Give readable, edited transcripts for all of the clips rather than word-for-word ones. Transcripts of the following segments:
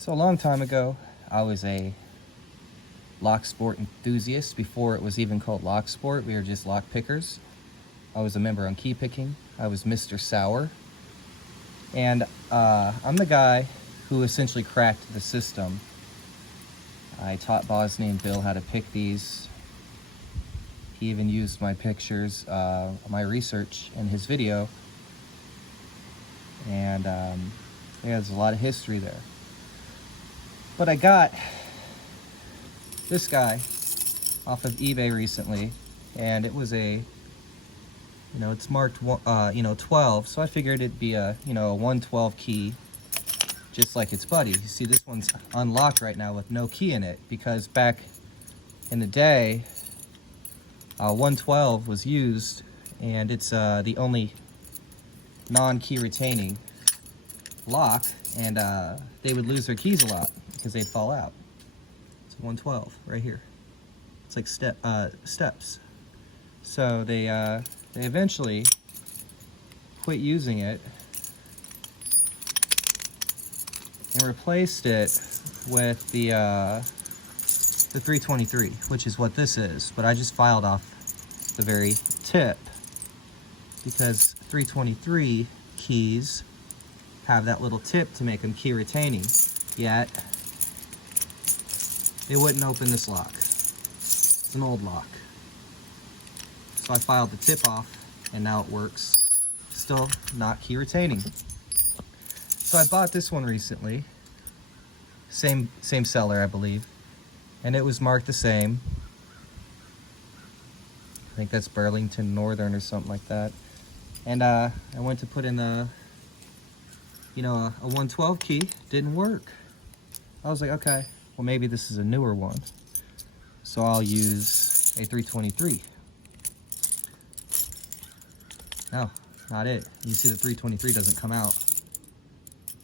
So a long time ago, I was a lock sport enthusiast. Before it was even called lock sport, we were just lock pickers. I was a member on key picking. I was Mr. Sour. And I'm the guy who essentially cracked the system. I taught Bosnia and Bill how to pick these. He even used my pictures, my research in his video. And yeah, there's a lot of history there. But I got this guy off of eBay recently, and it was a, it's marked, 12. So I figured it'd be a, a 112 key, just like its buddy. You see, this one's unlocked right now with no key in it, because back in the day, 112 was used, and it's the only non-key retaining lock, and they would lose their keys a lot because they'd fall out. It's 112 right here. It's like steps. So they eventually quit using it and replaced it with the 323, which is what this is. But I just filed off the very tip because 323 keys have that little tip to make them key retaining, yet it wouldn't open this lock. It's an old lock. So I filed the tip off, and now it works. Still not key retaining. So I bought this one recently. Same seller, I believe. And it was marked the same. I think that's Burlington Northern or something like that. And I went to put in a 112 key. Didn't work. I was like, okay, well maybe this is a newer one. So I'll use a 323. No, not it. You see the 323 doesn't come out.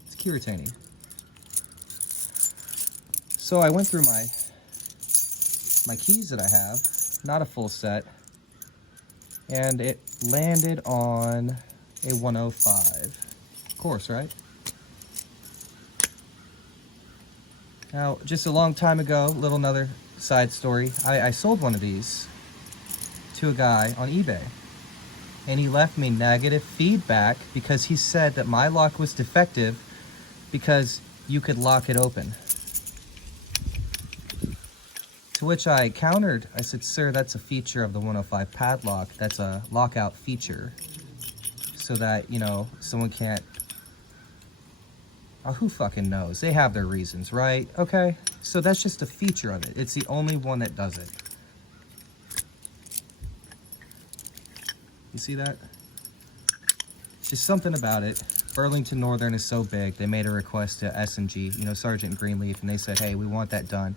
It's key retaining. So I went through my keys that I have, not a full set, and it landed on a 105. Of course, right? Now, just a long time ago, another side story, I sold one of these to a guy on eBay. And he left me negative feedback because he said that my lock was defective because you could lock it open. To which I countered, I said, sir, that's a feature of the 105 padlock. That's a lockout feature. So that, someone can't... Oh, who fucking knows? They have their reasons, right? Okay, so that's just a feature of it. It's the only one that does it. You see that? It's just something about it. Burlington Northern is so big, they made a request to S&G, Sargent Greenleaf, and they said, hey, we want that done.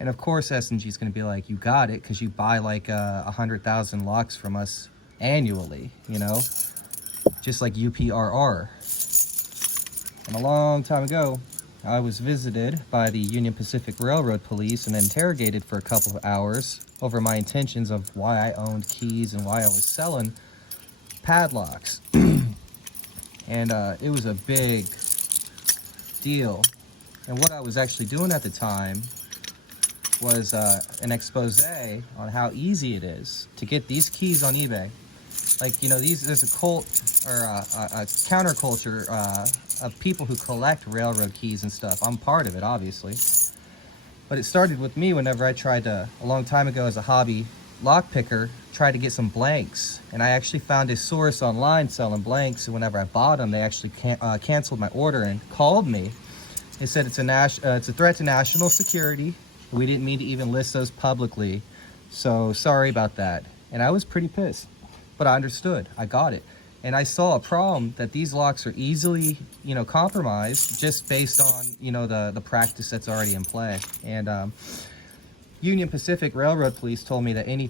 And of course S&G is going to be like, you got it, because you buy like 100,000 locks from us annually, just like UPRR. And a long time ago, I was visited by the Union Pacific Railroad Police and interrogated for a couple of hours over my intentions of why I owned keys and why I was selling padlocks. And it was a big deal. And what I was actually doing at the time was an expose on how easy it is to get these keys on eBay. Like, there's a cult or a counterculture of people who collect railroad keys and stuff. I'm part of it, obviously. But it started with me whenever I tried to, a long time ago as a hobby lock picker, tried to get some blanks. And I actually found a source online selling blanks. And whenever I bought them, they actually canceled my order and called me. They said it's a threat to national security. We didn't mean to even list those publicly. So sorry about that. And I was pretty pissed. But I understood. I got it. And I saw a problem that these locks are easily, compromised just based on, the practice that's already in play. And Union Pacific Railroad Police told me that any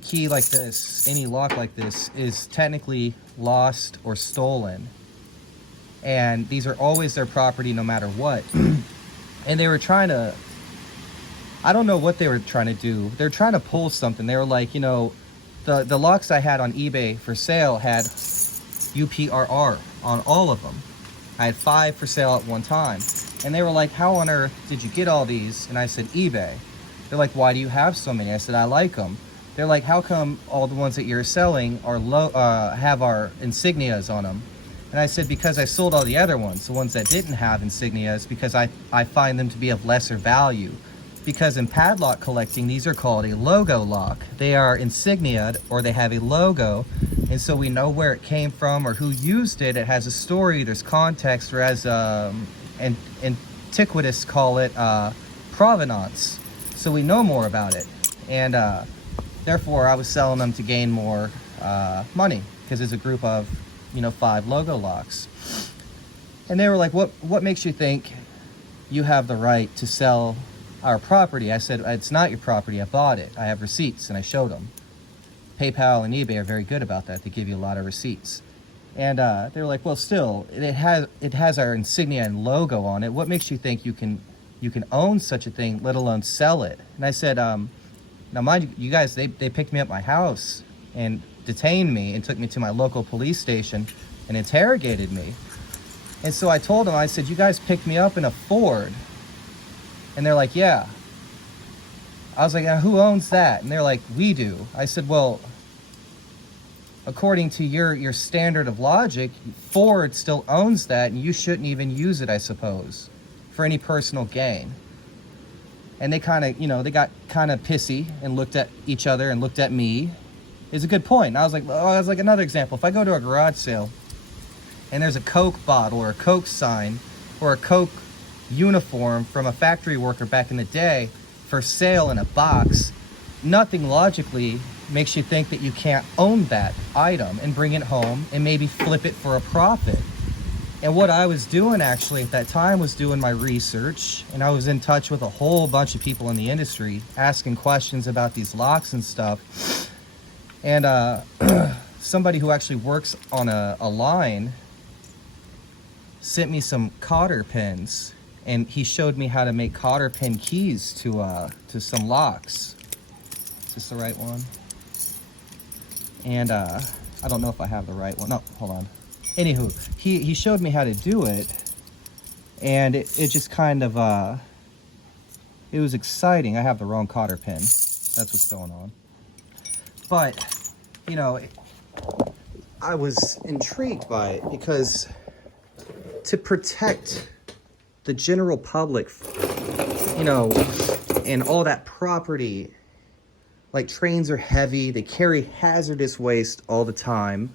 key like this, any lock like this is technically lost or stolen. And these are always their property no matter what. And they were trying to, I don't know what they were trying to do. They're trying to pull something. They were like, the locks I had on eBay for sale had UPRR on all of them. I had 5 for sale at one time. And they were like, how on earth did you get all these? And I said, eBay. They're like, why do you have so many? I said, I like them. They're like, how come all the ones that you're selling are have our insignias on them? And I said, because I sold all the other ones, the ones that didn't have insignias, because I find them to be of lesser value. Because in padlock collecting, these are called a logo lock. They are insigniaed, or they have a logo, and so we know where it came from or who used it. It has a story, there's context, or as antiquitists call it, provenance. So we know more about it. And therefore, I was selling them to gain more money, because it's a group of, 5 logo locks. And they were like, what makes you think you have the right to sell our property? I said, it's not your property, I bought it. I have receipts, and I showed them. PayPal and eBay are very good about that. They give you a lot of receipts. And they were like, well, still, it has our insignia and logo on it. What makes you think you can own such a thing, let alone sell it? And I said, now mind you guys, they picked me up at my house and detained me and took me to my local police station and interrogated me. And so I told them, I said, you guys picked me up in a Ford. And they're like, yeah. I was like, who owns that? And they're like, we do. I said, well, according to your standard of logic, Ford still owns that, and you shouldn't even use it, I suppose, for any personal gain. And they kind of, they got kind of pissy and looked at each other and looked at me. It's a good point. And I was like, another example. If I go to a garage sale and there's a Coke bottle or a Coke sign or a Coke uniform from a factory worker back in the day for sale in a box, nothing logically makes you think that you can't own that item and bring it home and maybe flip it for a profit. And what I was doing actually at that time was doing my research, and I was in touch with a whole bunch of people in the industry asking questions about these locks and stuff. And somebody who actually works on a line sent me some cotter pins, and he showed me how to make cotter pin keys to some locks. Is this the right one? And I don't know if I have the right one. No, hold on. Anywho, he showed me how to do it, and it just kind of, it was exciting. I have the wrong cotter pin. That's what's going on. But, I was intrigued by it because to protect the general public, and all that property, like trains are heavy, they carry hazardous waste all the time,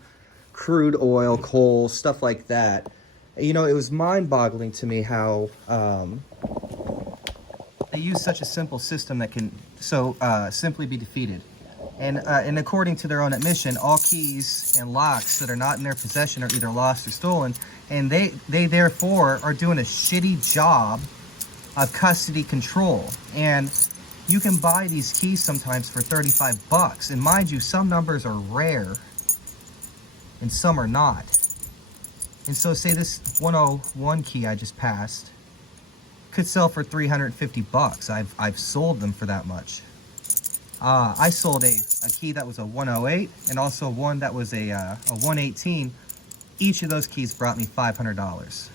crude oil, coal, stuff like that. It was mind-boggling to me how they use such a simple system that can so simply be defeated. And according to their own admission, all keys and locks that are not in their possession are either lost or stolen, and they therefore are doing a shitty job of custody control. And you can buy these keys sometimes for $35, and mind you, some numbers are rare and some are not. And so say this 101 key I just passed could sell for $350. I've sold them for that much. I sold a key that was a 108 and also one that was a 118. Each of those keys brought me $500.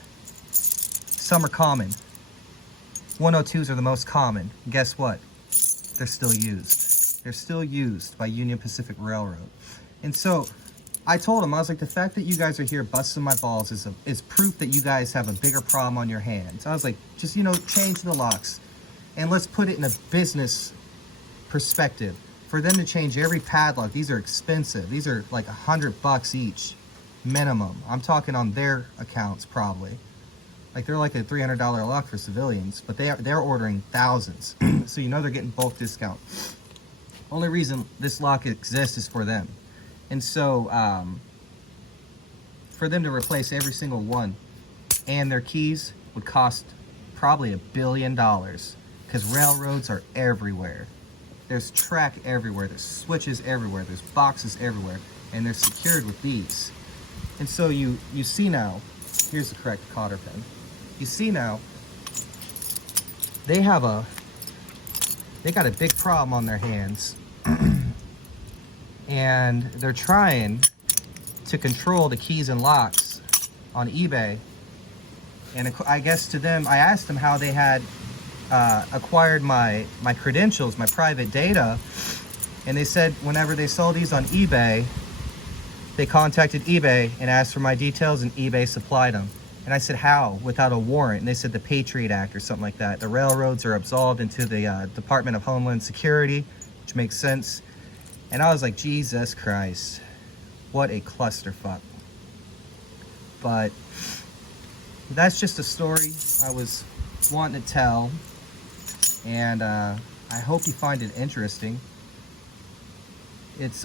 Some are common. 102s are the most common. Guess what? They're still used. They're still used by Union Pacific Railroad. And so I told him, I was like, the fact that you guys are here busting my balls is proof that you guys have a bigger problem on your hands. I was like, just, change the locks. And let's put it in a business perspective. For them to change every padlock, these are expensive. These are like $100 each, minimum. I'm talking on their accounts probably. Like they're like a $300 lock for civilians, but they're ordering thousands. So they're getting bulk discount. Only reason this lock exists is for them. And so for them to replace every single one and their keys would cost probably $1 billion, because railroads are everywhere. There's track everywhere, there's switches everywhere, there's boxes everywhere, and they're secured with these. And so you see now, here's the correct cotter pin. You see now, they got a big problem on their hands. And they're trying to control the keys and locks on eBay And I guess to them, I asked them how they had acquired my credentials, my private data. And they said whenever they saw these on eBay, they contacted eBay and asked for my details, and eBay supplied them. And I said, how? Without a warrant? And they said the Patriot Act or something like that. The railroads are absolved into the Department of Homeland Security, which makes sense. And I was like, Jesus Christ, what a clusterfuck. But that's just a story I was wanting to tell. And I hope you find it interesting. It's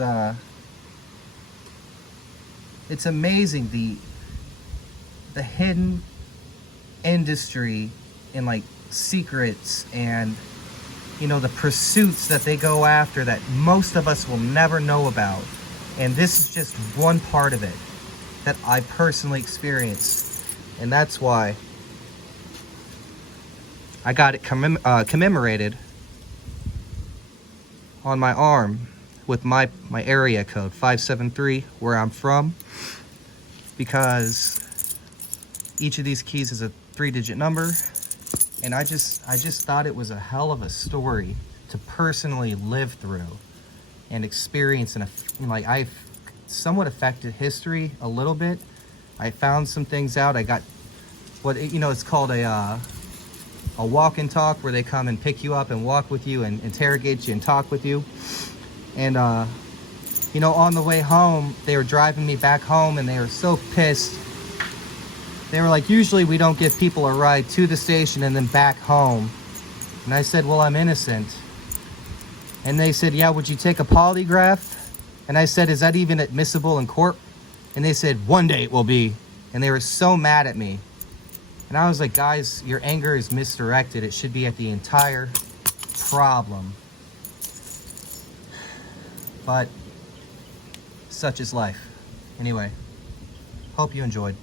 amazing the hidden industry and like secrets and, you know, the pursuits that they go after that most of us will never know about. And this is just one part of it that I personally experienced. And that's why I got it commemorated on my arm with my area code 573, where I'm from, because each of these keys is a 3-digit number. And I just thought it was a hell of a story to personally live through and experience. And like, I've somewhat affected history a little bit. I found some things out. I got what, you know, it's called a walk and talk, where they come and pick you up and walk with you and interrogate you and talk with you. And you know, on the way home, they were driving me back home, and they were so pissed. They were like, usually we don't give people a ride to the station and then back home. And I said, well, I'm innocent. And they said, yeah, would you take a polygraph? And I said, is that even admissible in court? And they said, one day it will be. And they were so mad at me. And I was like, guys, your anger is misdirected. It should be at the entire problem. But such is life. Anyway, hope you enjoyed.